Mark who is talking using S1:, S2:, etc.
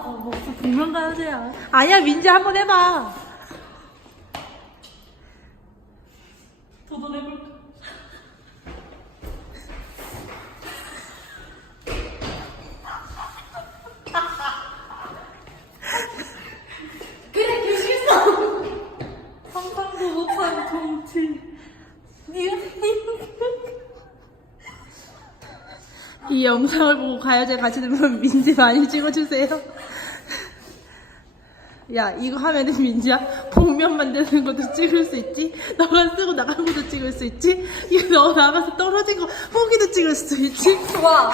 S1: 아니야. 아니야, 민지 한 번 해봐.
S2: 도전해볼까?
S3: 그래 교실에서
S2: 상상도 못한 정치.
S1: 이 영상을 보고 가요제 가시는 분 민지 많이 찍어주세요. 야, 이거 하면은 민지야, 복면 만드는 것도 찍을 수 있지? 너가 쓰고 나간 것도 찍을 수 있지? 이거 너 나가서 떨어진 거 후기도 찍을 수 있지?
S3: 좋아